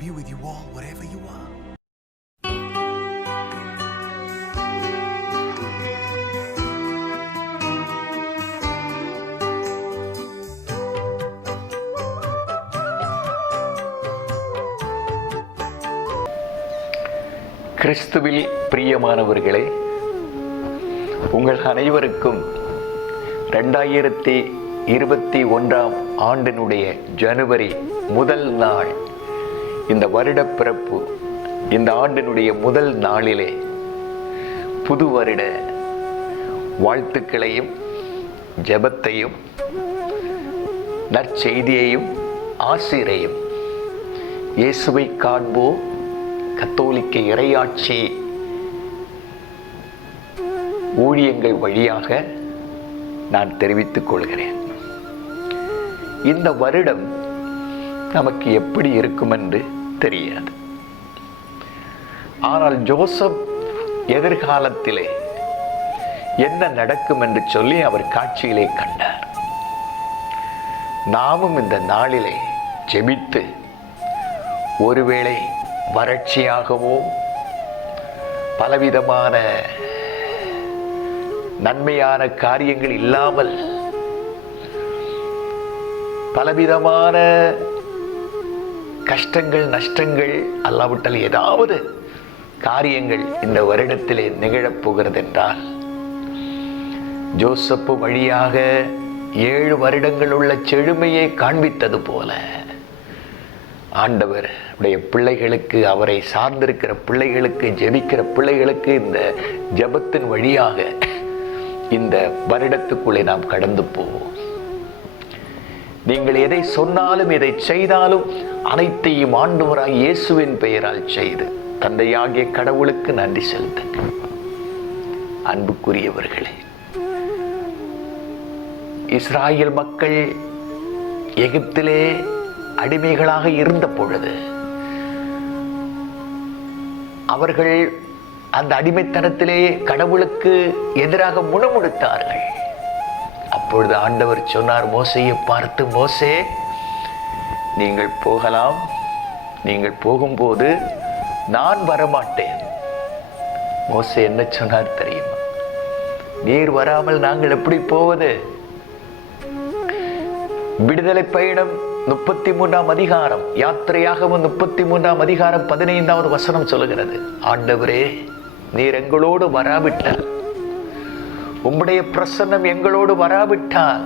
be with you all wherever you are. கிறிஸ்துவில் பிரியமானவர்களே, உங்கள் அனைவருக்கும் 2021 ஆண்டினுடைய ஜனவரி முதல் நாள், இந்த வருட பிறப்பு, இந்த ஆண்டினுடைய முதல் நாளிலே புது வருட வாழ்த்துக்களையும் ஜெபத்தையும் நற்செய்தியையும் ஆசிரையும் இயேசுவை காண்போம் கத்தோலிக்க இறையாட்சி ஊழியங்கள் வழியாக நான் தெரிவித்துக் கொள்கிறேன். இந்த வருடம் நமக்கு எப்படி இருக்கும் என்று தெரியாது. ஆனால் ஜோசப் எதிர்காலத்திலே என்ன நடக்கும் என்று சொல்லி அவர் காட்சியிலே கண்டார். நாமும் இந்த நாளிலே ஜெபித்து ஒருவேளை வறட்சியாகவோ பலவிதமான நன்மையான காரியங்கள் இல்லாமல் பலவிதமான கஷ்டங்கள் நஷ்டங்கள் அல்லாவிட்டால் ஏதாவது காரியங்கள் இந்த வருடத்திலே நிகழப் போகிறது என்றால், ஜோசப்பு வழியாக 7 வருடங்கள் உள்ள செழுமையை காண்பித்தது போல ஆண்டவர் உடைய பிள்ளைகளுக்கு, அவரை சார்ந்திருக்கிற பிள்ளைகளுக்கு, ஜெபிக்கிற பிள்ளைகளுக்கு இந்த ஜெபத்தின் வழியாக இந்த வருடத்துக்குள்ளே நாம் கடந்து போவோம். நீங்கள் எதை சொன்னாலும் எதை செய்தாலும் அனைத்தையும் ஆண்டவராய் இயேசுவின் பெயரால் செய்து தந்தையாகிய கடவுளுக்கு நன்றி செலுத்துங்கள். அன்புக்குரியவர்களே, இஸ்ராயேல் மக்கள் எகிப்திலே அடிமைகளாக இருந்த பொழுது அவர்கள் அந்த அடிமைத்தனத்திலே கடவுளுக்கு எதிராக முணுமுணுத்தார்கள். அப்பொழுது ஆண்டவர் சொன்னார் மோசேயை பார்த்து, மோசே, நீங்கள் போகலாம், நீங்கள் போகும்போது நான் வரமாட்டேன். மோசே என்ன சொன்னார் தெரியுமா? நீர் வராமல் நாங்கள் எப்படி போவது? விடுதலை பயணம் 33ஆம் அதிகாரம், யாத்திரையாகவும் 33ஆம் அதிகாரம் 15வது வசனம் சொல்லுகிறது, ஆண்டவரே, நீர் எங்களோடு வராவிட்டால், உம்முடைய பிரசன்னம் எங்களோடு வராவிட்டால்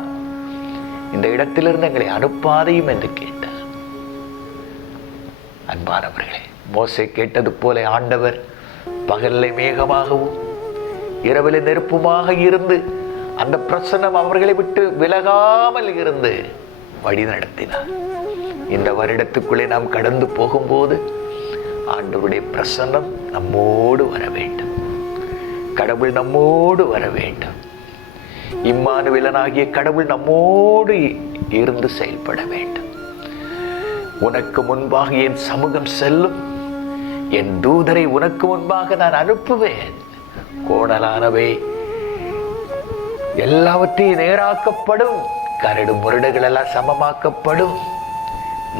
இந்த இடத்திலிருந்து எங்களை அனுப்பாதையும் என்று கேட்டார். அன்பானவர்களே, மோசே கேட்டது போல ஆண்டவர் பகலிலே மேகமாகவும் இரவிலே நெருப்புமாக இருந்து அந்த பிரசன்னம் அவர்களை விட்டு விலகாமல் இருந்து வழி நடத்தினார். இந்த வருடத்துக்குள்ளே நாம் கடந்து போகும்போது ஆண்டவருடைய பிரசன்னம் நம்மோடு வர வேண்டும். கடவுள் நம்மோடு வர வேண்டும். இம்மானுவேலனாகிய கடவுள் நம்மோடு இருந்து செயல்பட வேண்டும். உனக்கு முன்பாக என் சமூகம் செல்லும், என் தூதரை உனக்கு முன்பாக நான் அனுப்புவேன். கோணலானவை எல்லாவற்றையும் நேராக்கப்படும், கரடு முரடுகள் எல்லாம் சமமாக்கப்படும்.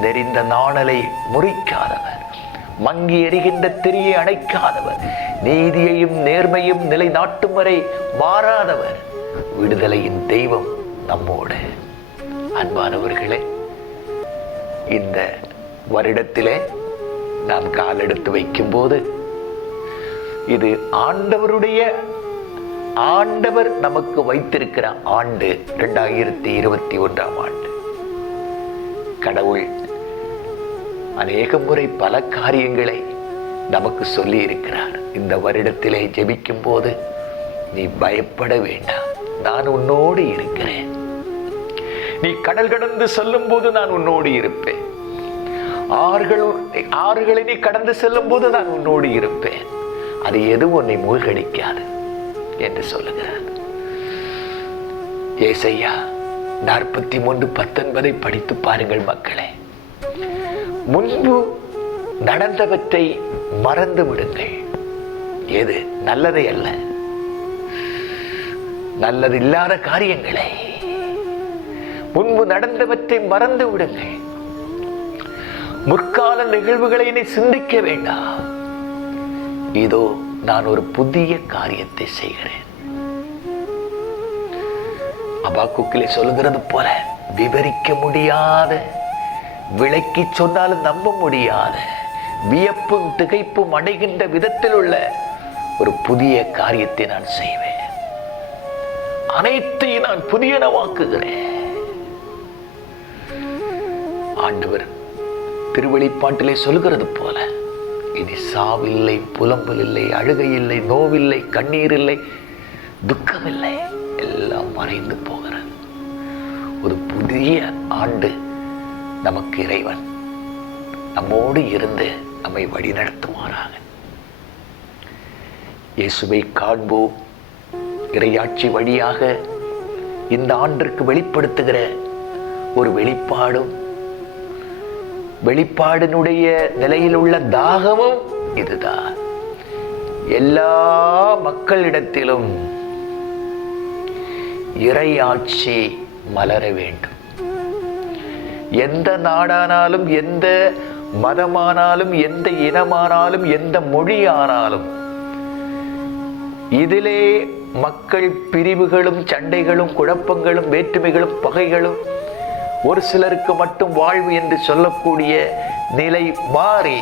நெறிந்த நாணலை முறிக்காதவர், மங்கி எரிகின்ற திரியை அணைக்காதவர், நீதியையும் நேர்மையும் நிலை நாட்டும் வரை மாறாதவர், விடுதலையின் தெய்வம் நம்மோடு. அன்பானவர்களே, இந்த வருடத்திலே நாம் காலெடுத்து வைக்கும் போது இது ஆண்டவர் நமக்கு வைத்திருக்கிற ஆண்டு 2021ஆம் ஆண்டு. கடவுள் அநேக முறை பல காரியங்களை நமக்கு சொல்லி இருக்கிறார். இந்த வருடத்திலே ஜெபிக்கும் போது நீ பயப்பட வேண்டாம், நான் உன்னோடு இருக்கிறேன். நீ கடல் கடந்து செல்லும் போது நான் உன்னோடு இருப்பேன். ஆறுகளை நீ கடந்து செல்லும் போது நான் உன்னோடு இருப்பேன். அது எதுவும் உன்னை மூழ்கடிக்காது என்று சொல்லுகிறார். ஏசாயா 43:19 படித்து பாருங்கள் மக்களே. முன்பு நடந்தவற்றை மறந்து விடுங்கள். எது நல்லதை அல்ல, நல்லது இல்லாத காரியங்களை, முன்பு நடந்தவற்றை மறந்து விடுங்கள். முற்கால எதிர்கால நிகழ்வுகளை நீ சிந்திக்க வேண்டாம். இதோ நான் ஒரு புதிய காரியத்தை செய்கிறேன். அபாக்குக்கிலே சொல்லுகிறது போல விவரிக்க முடியாத, விளக்கி சொன்னாலும் நம்ப முடியாத, வியப்பும் திகைப்பும் அடைகின்ற விதத்தில் உள்ள ஒரு புதிய காரியத்தை நான் செய்வேன். அனைத்தையும் நான் புதியனவாக்குகிறேன். ஆண்டவர் திருவெளிப்பாட்டிலே சொல்கிறது போல இனி சாவில்லை, புலம்பல் இல்லை, அழுகை இல்லை, நோவில்லை, கண்ணீர் இல்லை, துக்கம் இல்லை, எல்லாம் மறைந்து போகிறது. ஒரு புதிய ஆண்டு நமக்கு இறைவன் நம்மோடு இருந்து நம்மை வழிநடத்துவாராக. இயேசுவை காண்போம். இறையாட்சி வழியாக இந்த ஆண்டிற்கு வெளிப்படுத்துகிற ஒரு வெளிப்பாடும், வெளிப்பாடினுடைய நிலையில் உள்ள தாகமும் இதுதான். எல்லா மக்களிடத்திலும் இறையாட்சி மலர வேண்டும். எந்த நாடானாலும், எந்த மதமானாலும், எந்த இனமானாலும், எந்த மொழியானாலும், இதிலே மக்கள் பிரிவுகளும், சண்டைகளும், குழப்பங்களும், வேற்றுமைகளும், பகைகளும், ஒரு சிலருக்கு மட்டும் வாழ்வு என்று சொல்லக்கூடிய நிலை மாறி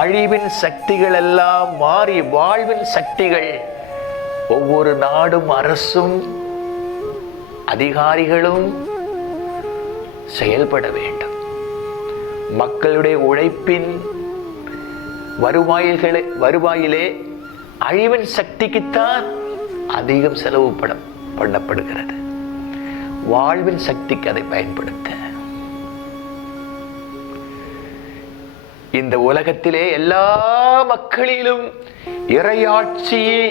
அழிவின் சக்திகள் எல்லாம் மாறி வாழ்வின் சக்திகள், ஒவ்வொரு நாடும், அரசும், அதிகாரிகளும் செயல்பட வேண்டும். மக்களுடைய உழைப்பின் வருவாயிலே அழிவின் சக்திக்குத்தான் அதிகம் செலவு பண்ணப்படுகிறது. வாழ்வின் சக்திக்கு அதை பயன்படுத்த இந்த உலகத்திலே எல்லா மக்களிலும் இறையாட்சியே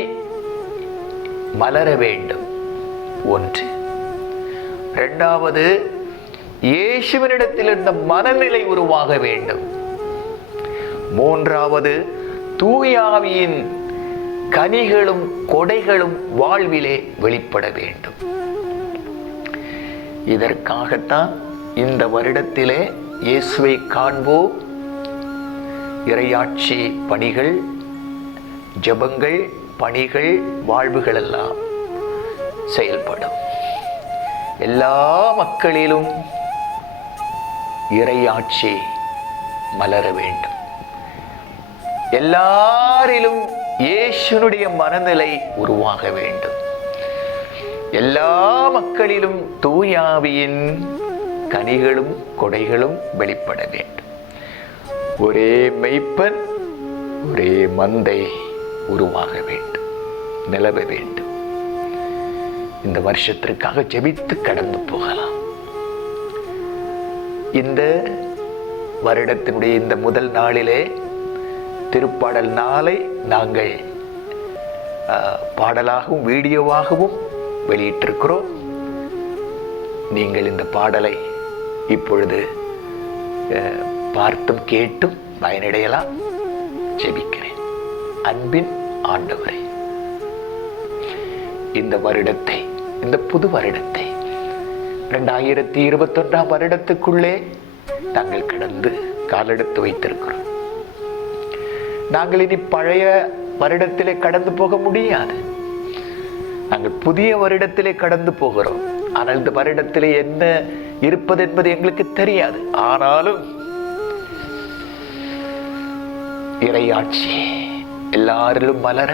மலர வேண்டும். ஒன்று. இரண்டாவது, இயேசுவினிடத்தில் இருந்த மனநிலை உருவாக வேண்டும். மூன்றாவது, தூயாவியின் கனிகளும் கொடைகளும் வாழ்விலே வெளிப்பட வேண்டும். இதற்காகத்தான் இந்த வருடத்திலே இயேசுவை காண்போம் இறையாட்சி பணிகள், ஜெபங்கள், பணிகள், வாழ்வுகள் எல்லாம் செயல்படும். எல்லா மக்களிலும் இறையாட்சி மலர வேண்டும். எல்லாரிலும் இயேசுனுடைய மனநிலை உருவாக வேண்டும். எல்லா மக்களிலும் தூயாவியின் கனிகளும் கொடைகளும் வெளிப்பட வேண்டும். ஒரே மெய்ப்பன், ஒரே மந்தை உருவாக வேண்டும், நிலவ வேண்டும். இந்த வருஷத்திற்காக ஜெபித்து கடந்து போகலாம். இந்த வருடத்தினுடைய இந்த முதல் நாளிலே திருப்பாடல் 4 நாங்கள் பாடலாகவும் வீடியோவாகவும் வெளியிட்டிருக்கிறோம். நீங்கள் இந்த பாடலை இப்பொழுது பார்த்தும் கேட்டும் பயனடையலாம். ஜெபிக்கிறேன். அன்பின் ஆண்டவரே, இந்த வருடத்தை, இந்த புது வருடத்தை 2021 வருடத்துக்குள்ளே நாங்கள் கடந்து காலெடுத்து வைத்திருக்கிறோம். நாங்கள் இனி பழைய வருடத்திலே கடந்து போக முடியாது. நாங்கள் புதிய வருடத்திலே கடந்து போகிறோம். ஆனால் இந்த வருடத்திலே என்ன இருப்பது என்பது எங்களுக்கு தெரியாது. ஆனாலும் இறையாட்சி எல்லாரிலும் மலர,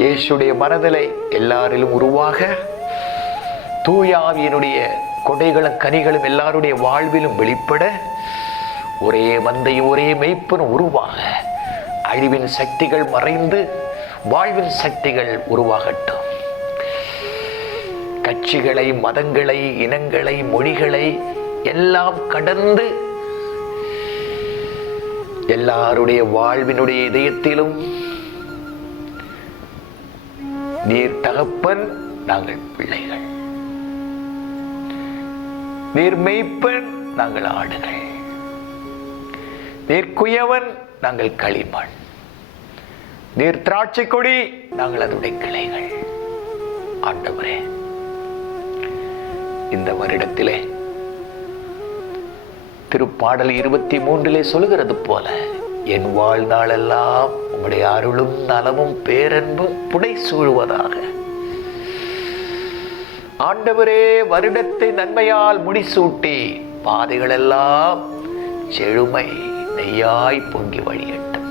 இயேசுடைய மனதிலை எல்லாரிலும் உருவாக, தூயாவியினுடைய கொடைகளும் கனிகளும் எல்லாருடைய வாழ்விலும் வெளிப்பட, ஒரே மந்தையும் ஒரே மெய்ப்பனும் உருவாக, அழிவின் சக்திகள் மறைந்து வாழ்வின் சக்திகள் உருவாகட்டும். கட்சிகளை, மதங்களை, இனங்களை, மொழிகளை எல்லாம் கடந்து எல்லாருடைய வாழ்வினுடைய இதயத்திலும் நீர் தகப்பன், நாங்கள் பிள்ளைகள். நீர் மெய்ப்பன், நாங்கள் ஆடுகள். நீர் குயவன், நாங்கள் களிமண். நீர் திராட்சை கொடி, நாங்கள் அதனுடைய கிளைகள். ஆண்டவரே, இந்த வருடத்திலே திருப்பாடல் 23 சொல்லுகிறது போல, என் வாழ்நாளெல்லாம் உம்முடைய அருளும் நலமும் பேரன்பும் புடை சூழுவதாக. ஆண்டவரே, வருடத்தை நன்மையால் முடிசூட்டி பாதைகளெல்லாம் செழுமை நெய்யாய் பொங்கி வழியட்டும்.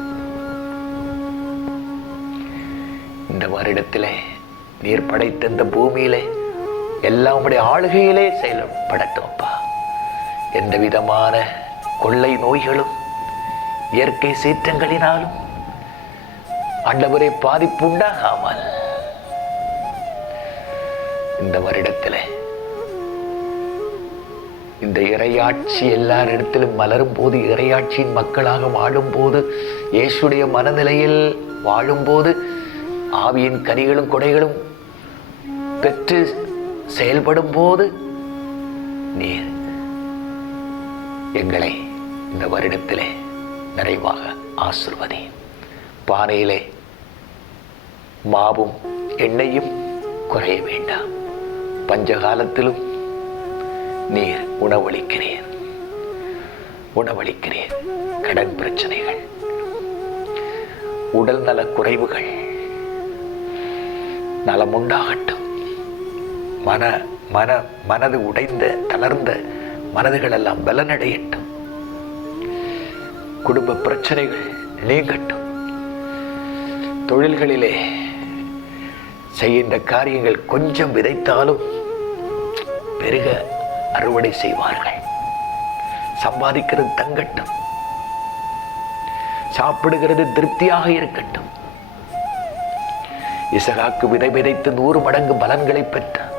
இந்த வருடத்திலே நீர் படைத்த இந்த பூமியிலே எல்லாம் உடைய ஆளுகையிலே செயல்படட்டும் அப்பா. எந்த விதமான கொள்ளை நோய்களும் இயற்கை சீற்றங்களினாலும் ஆண்டவரே பாதிப்பு உண்டாகாமல் இந்த வருடத்திலே இந்த இறையாட்சி எல்லாரிடத்திலும் மலரும் போது, இறையாட்சியின் மக்களாக வாழும் போது, இயேசுடைய மனநிலையில் வாழும் போது, ஆவியின் கனிகளும் கொடைகளும் பெற்று செயல்படும் போது நீர் எங்களை இந்த வருடத்திலே நிறைவாக ஆசீர்வதி. பானையிலே மாவும் எண்ணெயும் குறைய வேண்டாம். பஞ்சகாலத்திலும் நீர் உணவளிக்கிறீர். கடன் பிரச்சனைகள், உடல் நல குறைவுகள் நலமுண்டாகட்டும். மனது உடைந்த தளர்ந்த மனதுகள் எல்லாம் பலனடையட்டும். குடும்ப பிரச்சனைகள் நீங்கட்டும். தொழில்களிலே செய்கின்ற காரியங்கள் கொஞ்சம் விதைத்தாலும் பெருக அறுவடை செய்வார்கள். சம்பாதிக்கிறது தங்கட்டும், சாப்பிடுகிறது திருப்தியாக இருக்கட்டும். இசகாக்கு விதை விதைத்து 100 மடங்கு பலன்களை பெற்றார்.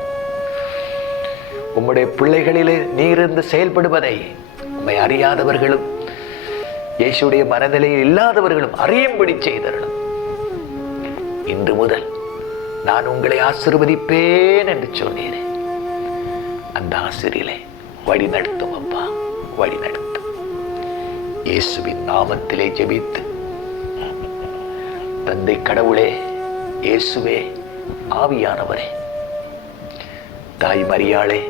உம்முடைய பிள்ளைகளிலே நீரிருந்து செயல்படுவதை உம்மை அறியாதவர்களும் இயேசுடைய மனநிலையில் இல்லாதவர்களும் அறியும்படி செய்தருளும். இன்று முதல் நான் உங்களை ஆசீர்வதிப்பேன் என்று சொன்னேன். அந்த ஆசிரியிலே வழி நடத்தும் அப்பா, வழி நடத்தும். இயேசுவின் நாமத்திலே ஜெபித்து, தந்தை கடவுளே, இயேசுவே, ஆவியானவரே, தாய் மரியாளே,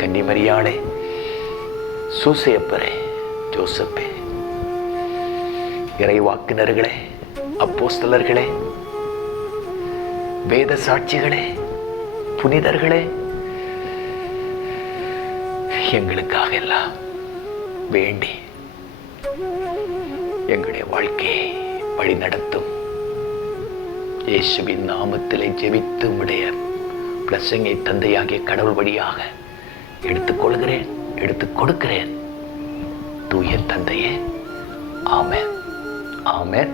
கன்னி மரியாளே, சூசையப்பரே, ஜோசப்பே, இறைவாக்கினர்களே, அப்போஸ்தலர்களே, வேத சாட்சிகளே, புனிதர்களே, எங்களுக்காக எல்லாம் வேண்டி எங்களுடைய வாழ்க்கையை வழி நடத்தும். இயேசுவின் நாமத்திலே ஜெபித்து உம்முடைய பிளஸிங்கை தந்தையாகிய கடவுள் வழியாக எடுத்துக்கொள்கிறேன், எடுத்துக் கொடுக்கிறேன். தூய தந்தையே, ஆமென், ஆமென்,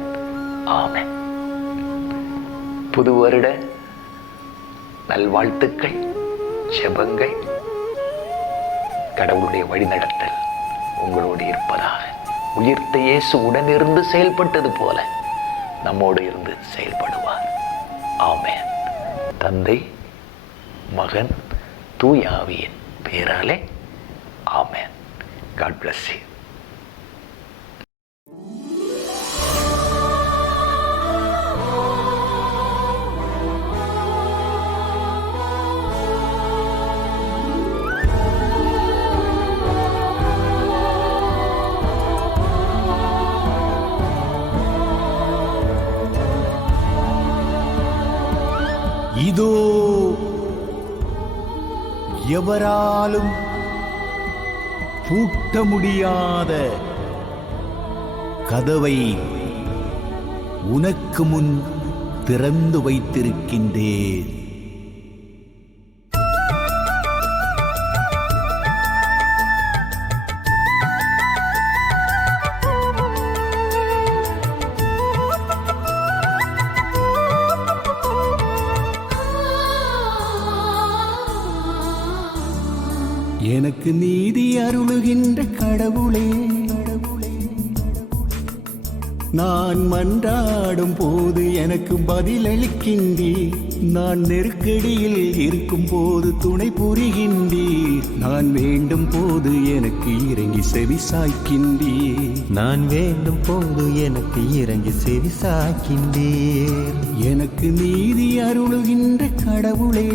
ஆமென். புது வருட நல்வாழ்த்துக்கள், ஜெபங்கள், கடவுளுடைய வழிநடத்தல் உங்களோடு இருப்பதாக. உயிர்த்த இயேசு உடனிருந்து செயல்பட்டது போல நம்மோடு இருந்து செயல்படுவார். ஆமென். தந்தை, மகன், தூய ஆவியின் பெயராலே ஆமென். God bless you. இதோ எவராலும் பூட்ட முடியாத கதவை உனக்கு முன் திறந்து வைத்திருக்கின்றேன். எனக்கு நீதி அருளுகின்ற கடவுளே, நான் மன்றாடும் போது எனக்கு பதிலளிக்கின்றீர். நான் நெருக்கடியில் இருக்கும் போது துணை புரிகின்றீர். நான் வேண்டும் போது எனக்கு இறங்கி செவி சாய்க்கின்றீர். நான் வேண்டும் போது எனக்கு இறங்கி செவி சாய்க்கின்றீர். எனக்கு நீதி அருளுகின்ற கடவுளே,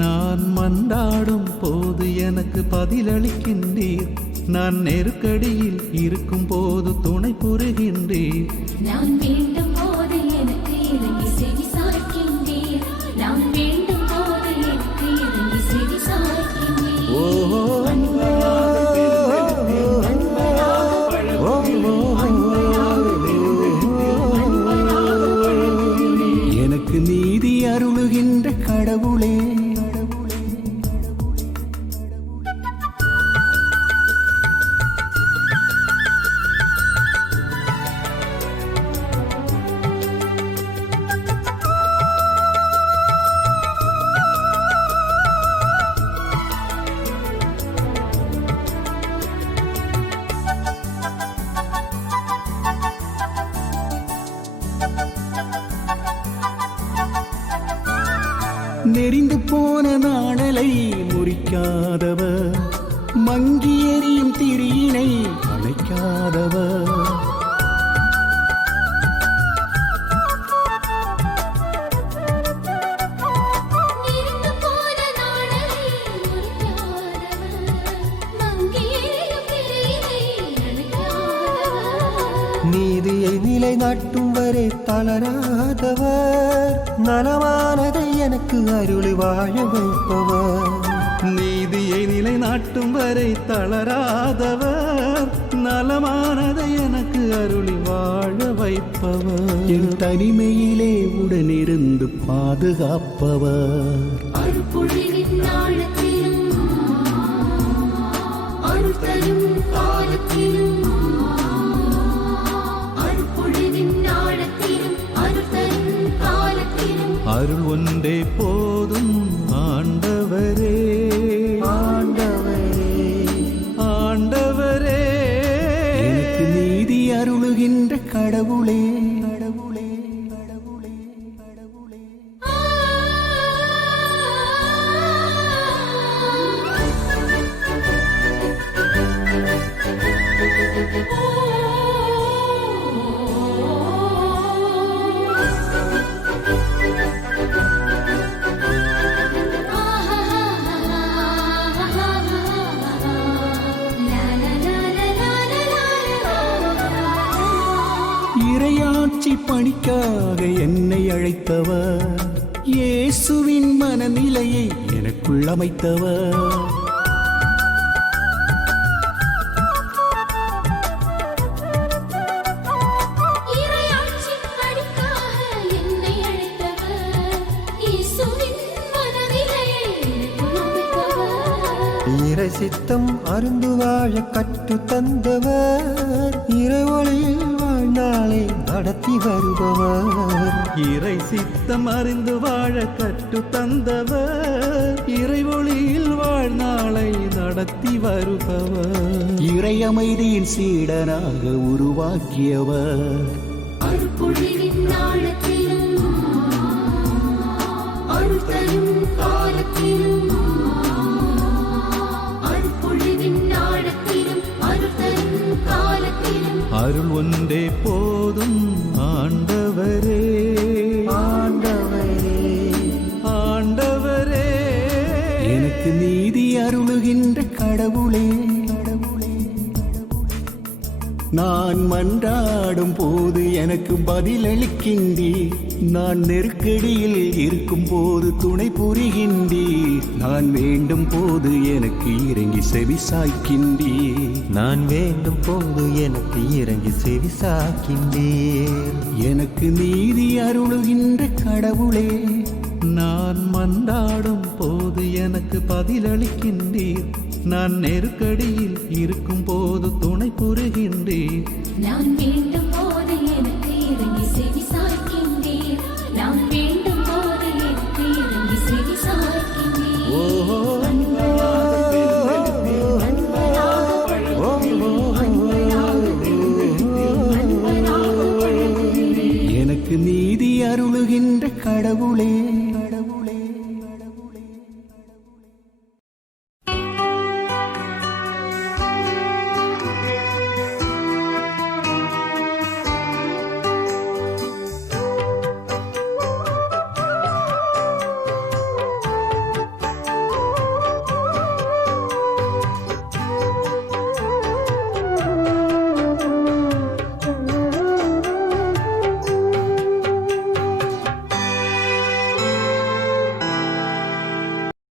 நான் மன்றாடும் போது எனக்கு பதிலளிக்கின்றீர். நான் நெருக்கடியில் இருக்கும் போது துணை புரிகின்றீர். நான் வேண்டும் போது எனக்கு இறங்கி செவி சாய்க்கின்றீர். நான் வேண்டும் போது எனக்கு இறங்கி செவி சாய்க்கின்றீர். எனக்கு நீதி அருளுகின்ற கடவுளே, நெறிந்து போன நாணலை முறிக்காதவர், மங்கி எரியும் திரியினை அணைக்காதவர். நிறுத்து போன நாணலை முறிக்காதவர், மங்கி எரியும் திரியினை அணைக்காதவர். நீதியை நிலைநாட்டும் வரை தளராதவர், நலமானதை எனக்கு அருளி வாழ வைப்பவர். நீதியை நிலைநாட்டும் வரை தளராதவர், நலமானதை எனக்கு அருளி வாழ வைப்பவர். என் தனிமையிலே உடனிருந்து பாதுகாப்பவர். அருள்பொழிவின் நாளத்திலும் அருள் தரும் காலத்திலும், அருள்பொழிவின் நாளத்திலும் அருள் தரும் காலத்திலும் அருள் ஒன்றே போதும் ஆண்டவரே, ஆண்டவரே, ஆண்டவரே. எனக்கு நீதி அருளுகின்ற கடவுளே, கடவுளே, கடவுளே, கடவுளே. இறையாட்சி பணிக்காக என்னை அழைத்தவர், இயேசுவின் மனநிலையை எனக்குள் அமைத்தவர். இறையாட்சி பணிக்காக என்னை அழைத்தவர், இயேசுவின் மனநிலையை எனக்குள் அமைத்தவர். இறை சித்தம் அருந்து வாழ கற்று தந்தவர், இறை ஒளியில் வாழ்நாளை நடத்தி வருபவர். இறை சித்தம் அறிந்து வாழ கற்று தந்தவர், இறை ஒளியில் வாழ்நாளை நடத்தி வருபவர். இறை அமைதியின் சீடனாக உருவாக்கியவர். அருள்பொழிவின் நாளத்திலும் அருள் தரும் காலத்திலும், அருள்பொழிவின் நாளத்திலும் அருள் தரும் காலத்திலும் அருள் ஒன்றே போதும் ஆண்டவரே, ஆண்டவரே, ஆண்டவரே. எனக்கு நீதி அருளுகின்ற கடவுளே, கடவுளே, நான் மன்றாடும் போது எனக்கு பதிலளிக்கின்றீர். நான் நெருக்கடியில் இருக்கும் போது துணை புரிகின்றீர். நான் வேண்டும் போது எனக்கு இறங்கி செவி சாய்க்கின்றீர். நான் வேண்டும் போது எனக்கு இறங்கி செவி சாக்கின்றீர். எனக்கு நீதி அருளுகின்ற கடவுளே, நான் மன்றாடும் போது எனக்கு பதிலளிக்கின்றீர். நான் நெருக்கடியில் இருக்கும் போது துணை புரிகின்றீர். நான் வேண்டும் போது எனக்கு